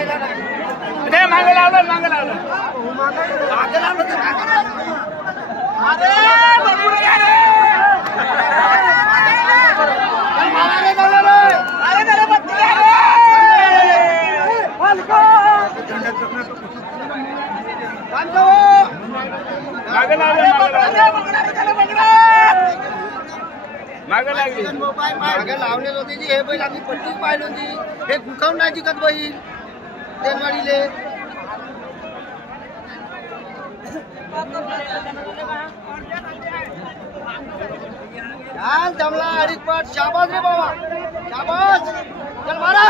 पाहिला नाही ते मागे लावलं मागे लावलं मागे लावलं तर काय करणार? अरे बरोबर आहे रे. मागे लावलं रे. अरे त्याला बत्ती द्या रे. मागे लावलं मागे लागली मागे लावले होते जी हे बैल आम्ही पट्टीच पाहिली होती हे गुंतवून नाही जिकत बैल तेलवाडीले जमला अडीच पाठ शाबाज रे बाबा शाबाज चल मारा